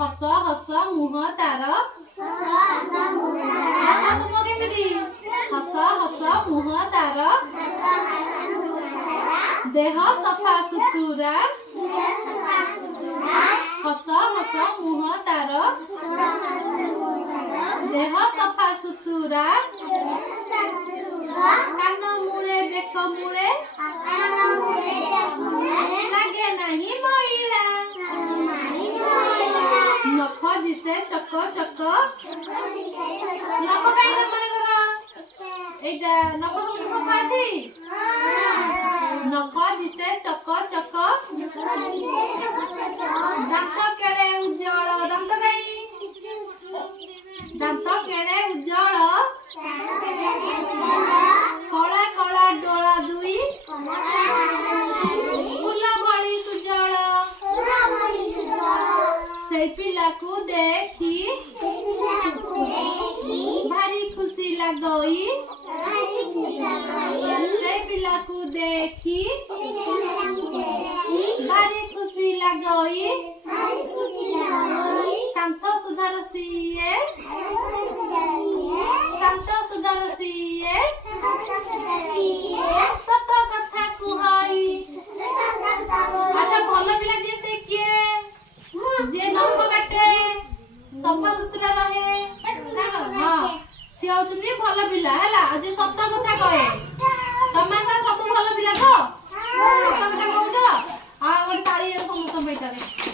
हस हस मुह तार केमिति हस हस मुह तार देह सफा सुतुरा हस हस मुह तार देह सफा सुतुरा कान मुळे बेक मुळे लागे नाही मैला नख दिसे चक चक नख काई मन कर एटा नख सब सफा अछि नख दिसे चक चक दांत केड़े उज्जवल दांत काई दांत केड़े उज्जवल कला कला डोला दुई फूल भली सुजल से पिला को देखी भारी खुशी लगई से पिला को देखी भारी खुशी लगई शांत सुधार सीए शांत सुधार सीए सत कथा कुहाई अच्छा भल पिला जे से किए जे नख काटे सफा सुतरा रहे हां से होचनी भल पिला हैला जे सत कथा कहे तमे सब भल पिला तो सत कथा कहउछ आ गोटे ताली समस्त बैठारे।